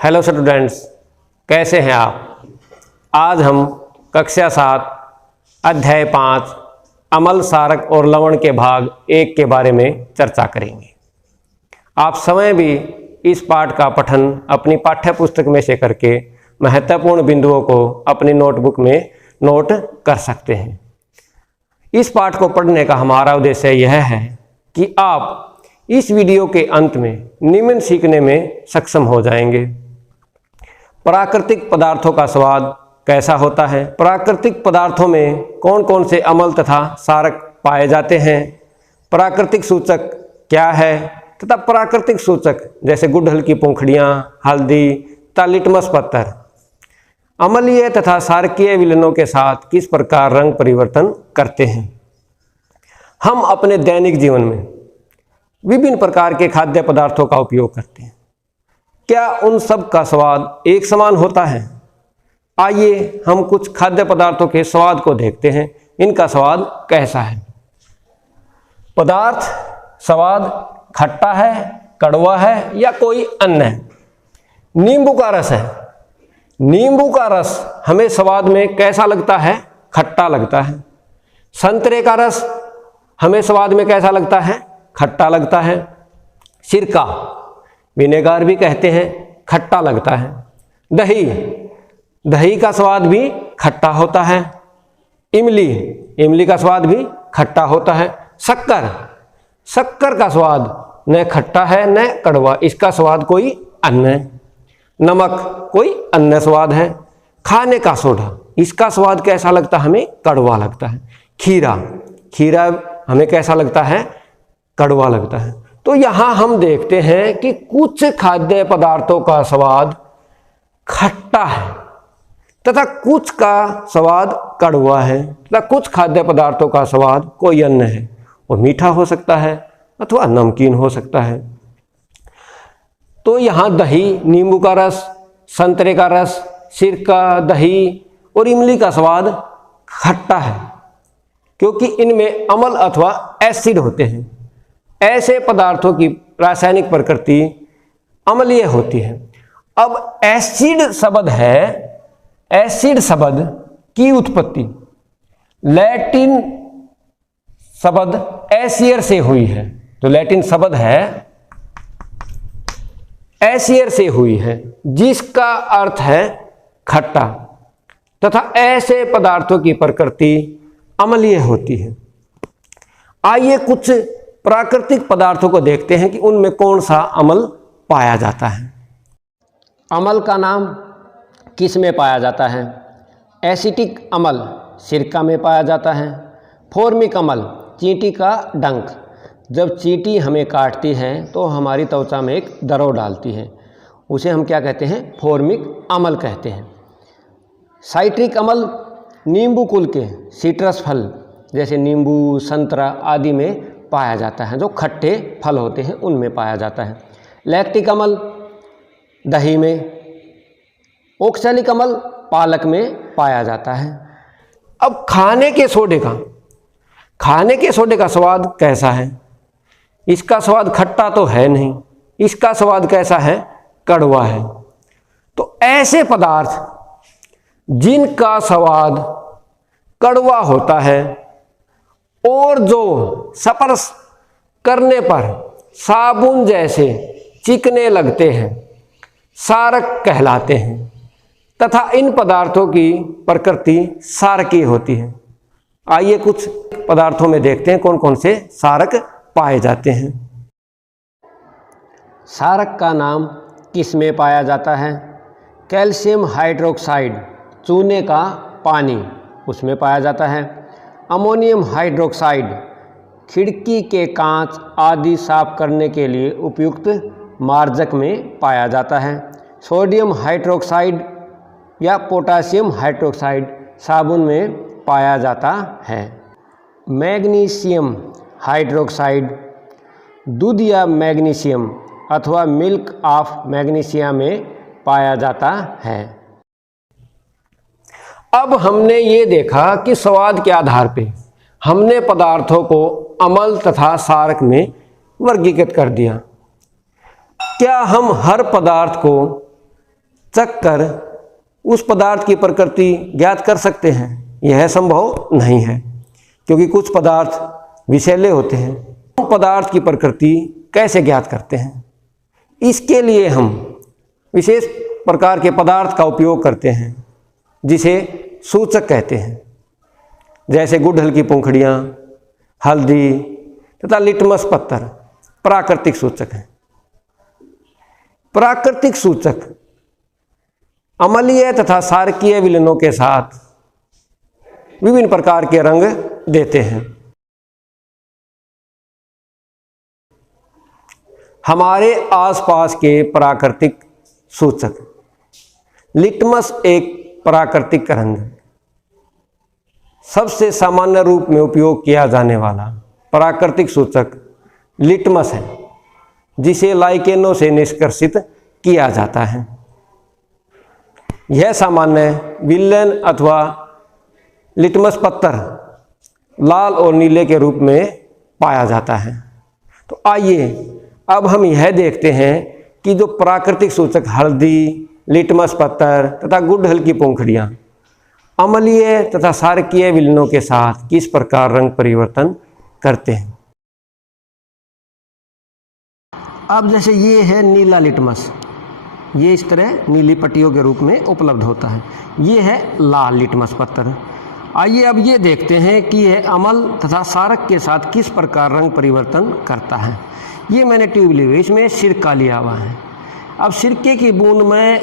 Hello students, कैसे हैं आप। आज हम कक्षा 7 अध्याय 5 अम्ल, सारक और लवण के भाग 1 के बारे में चर्चा करेंगे। आप स्वयं भी इस पाठ का पठन अपनी पाठ्य पुस्तक में से करके महत्वपूर्ण बिंदुओं को अपनी नोटबुक में नोट कर सकते हैं। इस पाठ को पढ़ने का हमारा उद्देश्य यह है कि आप इस वीडियो के अंत में निम्न सीखने में सक्षम हो जाएंगे। प्राकृतिक पदार्थों का स्वाद कैसा होता है, प्राकृतिक पदार्थों में कौन कौन से अम्ल तथा सारक पाए जाते हैं, प्राकृतिक सूचक क्या है तथा प्राकृतिक सूचक जैसे गुड़हल की पंखुड़ियाँ, हल्दी तथा लिटमस पत्थर अम्लीय तथा सारकीय विलयनों के साथ किस प्रकार रंग परिवर्तन करते हैं। हम अपने दैनिक जीवन में विभिन्न प्रकार के खाद्य पदार्थों का उपयोग करते हैं। क्या उन सब का स्वाद एक समान होता है? आइए हम कुछ खाद्य पदार्थों के स्वाद को देखते हैं, इनका स्वाद कैसा है। पदार्थ स्वाद खट्टा है, कड़वा है या कोई अन्य है। नींबू का रस है। नींबू का रस हमें स्वाद में कैसा लगता है? खट्टा लगता है। संतरे का रस हमें स्वाद में कैसा लगता है? खट्टा लगता है। सिरका, विनेगर भी कहते हैं, खट्टा लगता है। दही, दही का स्वाद भी खट्टा होता है। इमली, इमली का स्वाद भी खट्टा होता है। शक्कर, शक्कर का स्वाद न खट्टा है न कड़वा, इसका स्वाद कोई अन्य है। नमक कोई अन्य स्वाद है। खाने का सोडा, इसका स्वाद कैसा लगता है? हमें कड़वा लगता है। खीरा, खीरा हमें कैसा लगता है? कड़वा लगता है। तो यहाँ हम देखते हैं कि कुछ खाद्य पदार्थों का स्वाद खट्टा है तथा कुछ का स्वाद कड़वा है तथा कुछ खाद्य पदार्थों का स्वाद कोई अन्य है। वो मीठा हो सकता है अथवा नमकीन हो सकता है। तो यहाँ दही, नींबू का रस, संतरे का रस, सिरका, दही और इमली का स्वाद खट्टा है क्योंकि इनमें अम्ल अथवा एसिड होते हैं। ऐसे पदार्थों की रासायनिक प्रकृति अम्लीय होती है। अब एसिड शब्द है, एसिड शब्द की उत्पत्ति लैटिन शब्द एसियर से हुई है। तो लैटिन शब्द है एसियर से हुई है जिसका अर्थ है खट्टा तथा ऐसे पदार्थों की प्रकृति अम्लीय होती है। आइए कुछ प्राकृतिक पदार्थों को देखते हैं कि उनमें कौन सा अम्ल पाया जाता है। अम्ल का नाम किस में पाया जाता है? एसिटिक अम्ल सिरका में पाया जाता है। फॉर्मिक अम्ल चींटी का डंक, जब चींटी हमें काटती है तो हमारी त्वचा में एक दरार डालती है, उसे हम क्या कहते हैं? फॉर्मिक अम्ल कहते हैं। साइट्रिक अम्ल नींबू कुल के सिट्रस फल जैसे नींबू, संतरा आदि में पाया जाता है, जो खट्टे फल होते हैं उनमें पाया जाता है। लैक्टिक अम्ल दही में। ऑक्सैलिक अम्ल पालक में पाया जाता है। अब खाने के सोडे का स्वाद कैसा है? इसका स्वाद खट्टा तो है नहीं, इसका स्वाद कैसा है? कड़वा है। तो ऐसे पदार्थ जिनका स्वाद कड़वा होता है और जो स्पर्श करने पर साबुन जैसे चिकने लगते हैं, सारक कहलाते हैं तथा इन पदार्थों की प्रकृति सारकी होती है। आइए कुछ पदार्थों में देखते हैं कौन कौन से सारक पाए जाते हैं। सारक का नाम किस में पाया जाता है? कैल्शियम हाइड्रोक्साइड, चूने का पानी, उसमें पाया जाता है। अमोनियम हाइड्रोक्साइड, खिड़की के कांच आदि साफ करने के लिए उपयुक्त मार्जक में पाया जाता है। सोडियम हाइड्रोक्साइड या पोटासियम हाइड्रोक्साइड साबुन में पाया जाता है। मैग्नीशियम हाइड्रोक्साइड दूध या मैग्नीशियम अथवा मिल्क ऑफ मैग्नीशिया में पाया जाता है। अब हमने ये देखा कि स्वाद के आधार पे हमने पदार्थों को अम्ल तथा सारक में वर्गीकृत कर दिया। क्या हम हर पदार्थ को चख कर उस पदार्थ की प्रकृति ज्ञात कर सकते हैं? यह संभव नहीं है, क्योंकि कुछ पदार्थ विषैले होते हैं। उन पदार्थ की प्रकृति कैसे ज्ञात करते हैं? इसके लिए हम विशेष प्रकार के पदार्थ का उपयोग करते हैं, जिसे सूचक कहते हैं, जैसे गुड़हल की पंखुड़ियाँ, हल्दी तथा लिटमस पत्थर प्राकृतिक सूचक हैं। प्राकृतिक सूचक अम्लीय तथा क्षारकीय विलयनों के साथ विभिन्न प्रकार के रंग देते हैं। हमारे आसपास के प्राकृतिक सूचक, लिटमस एक प्राकृतिक रंग, सबसे सामान्य रूप में उपयोग किया जाने वाला प्राकृतिक सूचक लिटमस है, जिसे लाइकेनों से निष्कर्षित किया जाता है। यह सामान्य विलयन अथवा लिटमस पत्थर लाल और नीले के रूप में पाया जाता है। तो आइए अब हम यह देखते हैं कि जो प्राकृतिक सूचक हल्दी, लिटमस पत्थर तथा गुड़हल की पंखुड़ियाँ अम्लीय तथा क्षारकीय विलयनों के साथ किस प्रकार रंग परिवर्तन करते हैं। अब जैसे ये है नीला लिटमस, ये इस तरह नीली पट्टियों के रूप में उपलब्ध होता है। ये है लाल लिटमस पत्थर। आइए अब ये देखते हैं कि यह अम्ल तथा क्षारक के साथ किस प्रकार रंग परिवर्तन करता है। ये मैंने ट्यूब ली हुई, इसमें सिरका लिया हुआ है। अब सिरके की बूंद मैं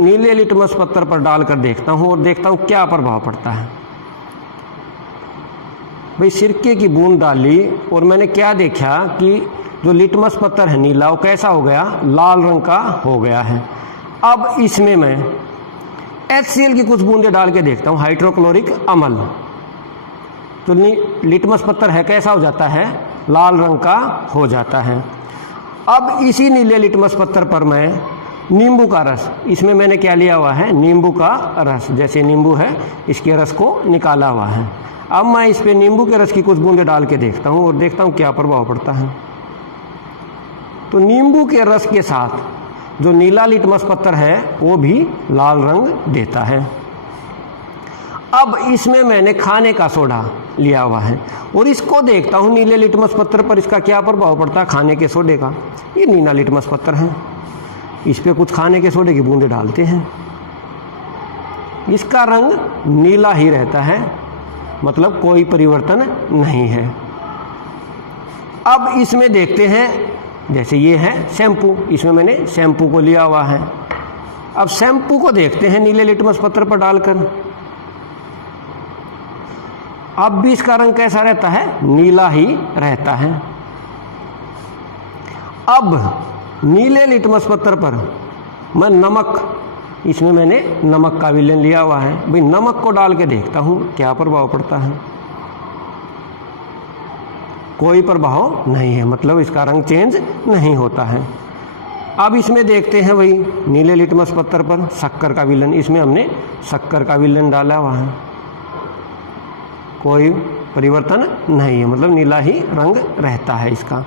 नीले लिटमस पत्थर पर डालकर देखता हूँ और देखता हूँ क्या प्रभाव पड़ता है। भाई सिरके की बूंद डाली और मैंने क्या देखा कि जो लिटमस पत्थर है नीला, वो कैसा हो गया, लाल रंग का हो गया है। अब इसमें मैं HCl की कुछ बूंदें डाल के देखता हूँ, हाइड्रोक्लोरिक अम्ल, तो लिटमस पत्थर है कैसा हो जाता है, लाल रंग का हो जाता है। अब इसी नीले लिटमस पत्थर पर मैं नींबू का रस, इसमें मैंने क्या लिया हुआ है, नींबू का रस, जैसे नींबू है इसके रस को निकाला हुआ है। अब मैं इस पे नींबू के रस की कुछ बूंदें डाल के देखता हूँ और देखता हूँ क्या प्रभाव पड़ता है। तो नींबू के रस के साथ जो नीला लिटमस पत्थर है वो भी लाल रंग देता है। अब इसमें मैंने खाने का सोडा लिया हुआ है और इसको देखता हूँ नीले लिटमस पत्थर पर इसका क्या प्रभाव पड़ता है, खाने के सोडे का। ये नीला लिटमस पत्थर है, इस पे कुछ खाने के सोडे की बूंदें डालते हैं, इसका रंग नीला ही रहता है, मतलब कोई परिवर्तन नहीं है। अब इसमें देखते हैं, जैसे ये है शैम्पू, इसमें मैंने शैम्पू को लिया हुआ है। अब शैम्पू को देखते हैं नीले लिटमस पत्थर पर डालकर, अब भी इसका रंग कैसा रहता है, नीला ही रहता है। अब नीले लिटमस पत्थर पर मैं नमक, इसमें मैंने नमक का विलयन लिया हुआ है, भाई नमक को डाल के देखता हूँ क्या प्रभाव पड़ता है। कोई प्रभाव नहीं है, मतलब इसका रंग चेंज नहीं होता है। अब इसमें देखते हैं वही नीले लिटमस पत्थर पर शक्कर का विलयन, इसमें हमने शक्कर का विलयन डाला हुआ है, कोई परिवर्तन नहीं है, मतलब नीला ही रंग रहता है इसका।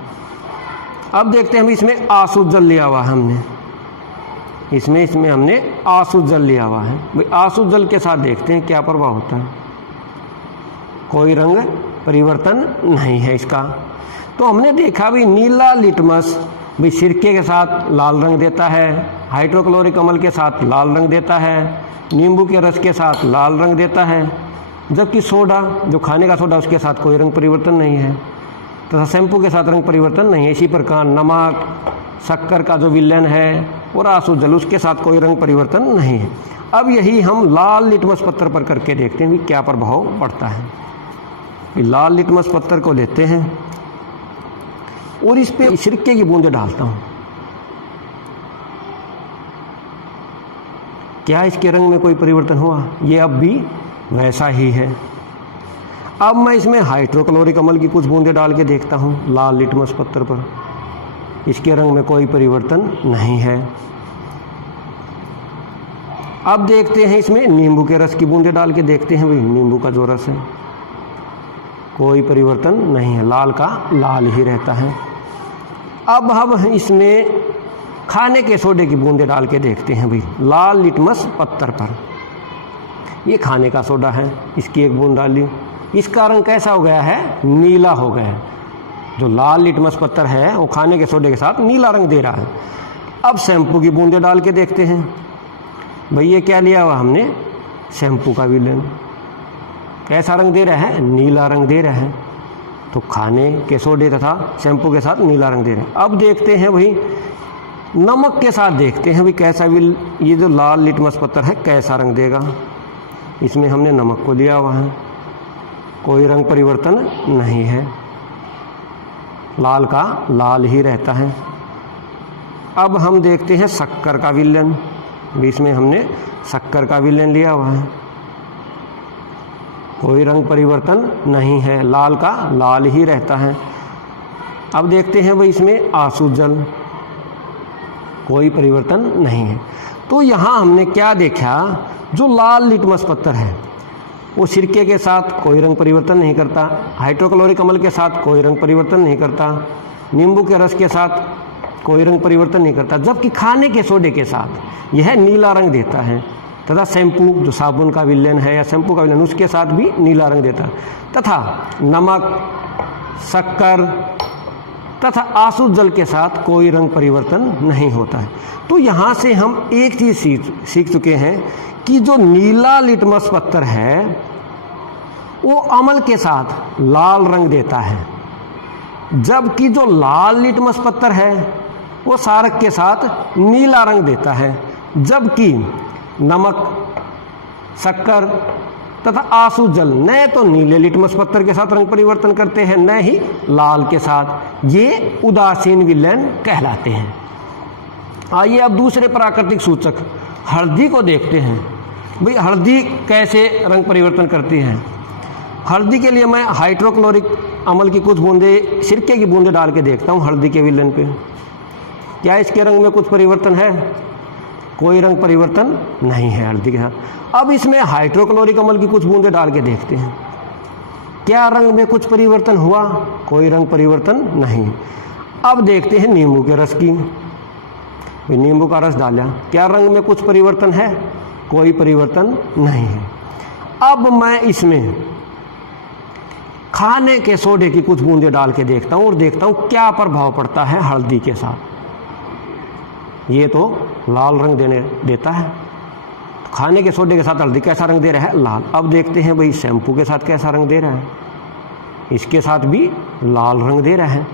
अब देखते हैं हम इसमें आसू जल लिया हुआ है हमने, इसमें हमने आसू जल लिया हुआ है, भाई आसू जल के साथ देखते हैं क्या प्रभाव होता है। कोई रंग परिवर्तन नहीं है इसका। तो हमने देखा भी नीला लिटमस भी सिरके के साथ लाल रंग देता है, हाइड्रोक्लोरिक अम्ल के साथ लाल रंग देता है, नींबू के रस के साथ लाल रंग देता है, जबकि सोडा, जो खाने का सोडा, उसके साथ कोई रंग परिवर्तन नहीं है, तथा शैम्पू के साथ रंग परिवर्तन नहीं है। इसी प्रकार नमक, शक्कर का जो विलयन है और आसू जल, उसके साथ कोई रंग परिवर्तन नहीं है। अब यही हम लाल लिटमस पत्थर पर करके देखते हैं कि क्या प्रभाव पड़ता है। लाल लिटमस पत्थर को लेते हैं और इस पे सिरके की बूंदें डालता हूँ, क्या इसके रंग में कोई परिवर्तन हुआ, ये अब भी वैसा ही है। अब मैं इसमें हाइड्रोक्लोरिक अम्ल की कुछ बूंदें डाल के देखता हूँ लाल लिटमस पत्थर पर, इसके रंग में कोई परिवर्तन नहीं है। अब देखते हैं इसमें नींबू के रस की बूंदें डाल के देखते हैं, भाई नींबू का जो रस है कोई परिवर्तन नहीं है, लाल का लाल ही रहता है। अब हम इसमें खाने के सोडे की बूंदें डाल के देखते हैं भाई लाल लिटमस पत्थर पर। ये खाने का सोडा है, इसकी एक बूंद डाली, इसका रंग कैसा हो गया है? नीला हो गया है। जो लाल लिटमस पत्थर है वो खाने के सोडे के साथ नीला रंग दे रहा है। अब शैम्पू की बूंदें डाल के देखते हैं भाई ये क्या लिया हुआ हमने? शैम्पू का विलेन। कैसा रंग दे रहा है? नीला रंग दे रहा है। तो खाने के सोडे तथा शैम्पू के साथ नीला रंग दे रहे हैं। अब देखते हैं भाई नमक के साथ देखते हैं भाई कैसा ये जो लाल लिटमस पत्थर है कैसा रंग देगा। इसमें हमने नमक को लिया हुआ है, कोई रंग परिवर्तन नहीं है, लाल का लाल ही रहता है। अब हम देखते हैं शक्कर का विलयन। बीच में हमने शक्कर का विलयन लिया हुआ है, कोई रंग परिवर्तन नहीं है, लाल का लाल ही रहता है। अब देखते हैं भाई इसमें आंसू जल, कोई परिवर्तन नहीं है। तो यहाँ हमने क्या देखा? जो लाल लिटमस पत्थर है वो सिरके के साथ कोई रंग परिवर्तन नहीं करता, हाइड्रोक्लोरिक अम्ल के साथ कोई रंग परिवर्तन नहीं करता, नींबू के रस के साथ कोई रंग परिवर्तन नहीं करता, जबकि खाने के सोडे के साथ यह नीला रंग देता है। तथा शैम्पू जो साबुन का विलयन है या शैम्पू का विलयन उसके साथ भी नीला रंग देता है। तथा नमक, शक्कर तथा आंसू जल के साथ कोई रंग परिवर्तन नहीं होता है। तो यहाँ से हम एक चीज़ सीख चुके हैं कि जो नीला लिटमस पत्थर है वो अम्ल के साथ लाल रंग देता है, जबकि जो लाल लिटमस पत्थर है वो क्षारक के साथ नीला रंग देता है, जबकि नमक, शक्कर तथा आंसू जल न तो नीले लिटमस पत्थर के साथ रंग परिवर्तन करते हैं न ही लाल के साथ। ये उदासीन विलयन कहलाते हैं। आइए अब दूसरे प्राकृतिक सूचक हल्दी को देखते हैं। भाई हल्दी कैसे रंग परिवर्तन करती है? हल्दी के लिए मैं हाइड्रोक्लोरिक अम्ल की कुछ बूंदे, सिरके की बूंदे डाल के देखता हूँ हल्दी के विलयन पे। क्या इसके रंग में कुछ परिवर्तन है? कोई रंग परिवर्तन नहीं है हल्दी के साथ। अब इसमें हाइड्रोक्लोरिक अम्ल की कुछ बूंदे डाल के देखते हैं, क्या रंग में कुछ परिवर्तन हुआ? कोई रंग परिवर्तन नहीं। अब देखते हैं नींबू के रस की। नींबू का रस डाला, क्या रंग में कुछ परिवर्तन है? कोई परिवर्तन नहीं है। अब मैं इसमें खाने के सोडे की कुछ बूंदें डाल के देखता हूँ और देखता हूँ क्या प्रभाव पड़ता है हल्दी के साथ। ये तो लाल रंग देता है। खाने के सोडे के साथ हल्दी कैसा रंग दे रहा है? लाल। अब देखते हैं भाई शैम्पू के साथ कैसा रंग दे रहा है? इसके साथ भी लाल रंग दे रहा है।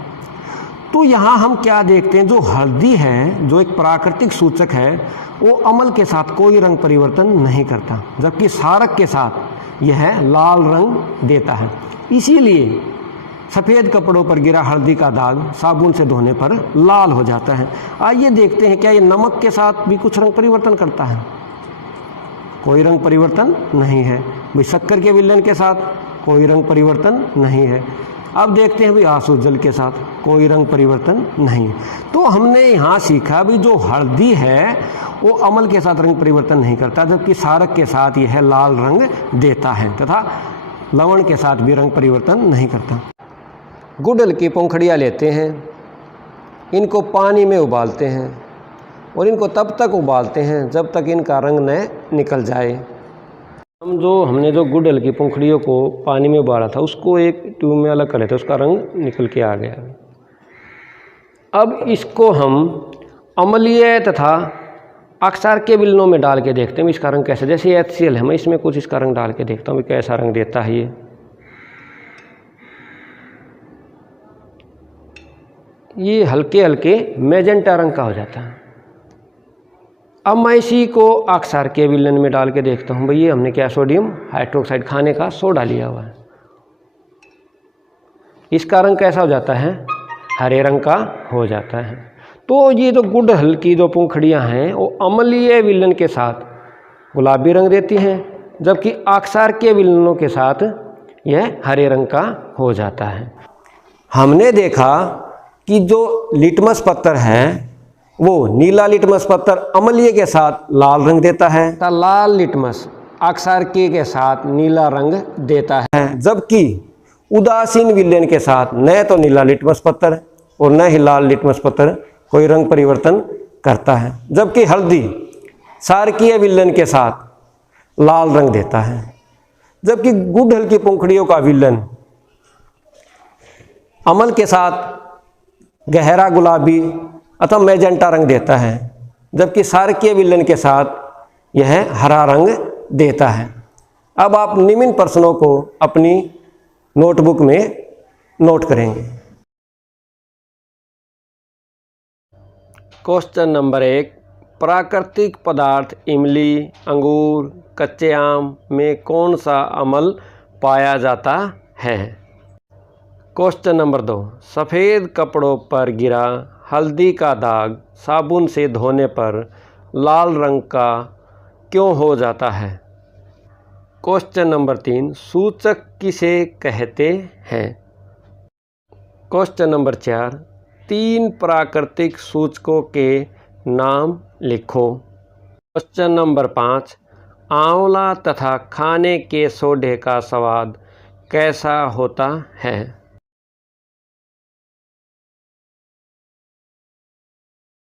तो यहाँ हम क्या देखते हैं? जो हल्दी है जो एक प्राकृतिक सूचक है वो अम्ल के साथ कोई रंग परिवर्तन नहीं करता, जबकि क्षारक के साथ यह लाल रंग देता है। इसीलिए सफ़ेद कपड़ों पर गिरा हल्दी का दाग साबुन से धोने पर लाल हो जाता है। आइए देखते हैं क्या ये नमक के साथ भी कुछ रंग परिवर्तन करता है? कोई रंग परिवर्तन नहीं है। भाई शक्कर के विलयन के साथ कोई रंग परिवर्तन नहीं है। अब देखते हैं भाई आंसू जल के साथ कोई रंग परिवर्तन नहीं। तो हमने यहाँ सीखा भी जो हल्दी है वो अम्ल के साथ रंग परिवर्तन नहीं करता, जबकि क्षारक के साथ यह लाल रंग देता है तथा लवण के साथ भी रंग परिवर्तन नहीं करता। गुड़हल की पंखुड़ियाँ लेते हैं, इनको पानी में उबालते हैं और इनको तब तक उबालते हैं जब तक इनका रंग न निकल जाए। हमने जो गुड़हल की पंखुड़ियों को पानी में उबाला था उसको एक ट्यूब में अलग कर लेते, उसका रंग निकल के आ गया। अब इसको हम अम्लीय तथा अक्षार के विलयनों में डाल के देखते हैं इसका रंग कैसे। जैसे HCl है, मैं इसमें कुछ इसका रंग डाल के देखता हूँ कैसा रंग देता है। ये हल्के हल्के मैजेंटा रंग का हो जाता है। अब मैं इसी को अक्षार के विलयन में डाल के देखता हूँ। भाई ये हमने क्या सोडियम हाइड्रोक्साइड खाने का सोडा लिया हुआ है, इसका रंग कैसा हो जाता है? हरे रंग का हो जाता है। तो ये जो गुड़हल की जो पंखुड़ियाँ हैं वो अम्लीय विलयन के साथ गुलाबी रंग देती हैं, जबकि अक्षार के विलयनों के साथ यह हरे रंग का हो जाता है। हमने देखा कि जो लिटमस पत्थर है वो नीला लिटमस पत्थर अम्लीय के साथ लाल रंग देता है, लाल लिटमस अक्षार के साथ नीला रंग देता है, जबकि उदासीन विलयन के साथ न तो नीला लिटमस पत्थर और न ही लाल लिटमस पत्थर कोई रंग परिवर्तन करता है, जबकि हल्दी क्षारकीय विलयन के साथ लाल रंग देता है, जबकि गुड़हल की पंखुड़ियों का विलयन अम्ल के साथ गहरा गुलाबी अथवा मैजेंटा रंग देता है, जबकि क्षारकीय विलयन के साथ यह हरा रंग देता है। अब आप निम्न प्रश्नों को अपनी नोटबुक में नोट करेंगे। क्वेश्चन नंबर 1, प्राकृतिक पदार्थ इमली, अंगूर, कच्चे आम में कौन सा अम्ल पाया जाता है? क्वेश्चन नंबर 2, सफ़ेद कपड़ों पर गिरा हल्दी का दाग साबुन से धोने पर लाल रंग का क्यों हो जाता है? क्वेश्चन नंबर 3, सूचक किसे कहते हैं? क्वेश्चन नंबर 4, 3 प्राकृतिक सूचकों के नाम लिखो। क्वेश्चन नंबर 5, आंवला तथा खाने के सोडे का स्वाद कैसा होता है?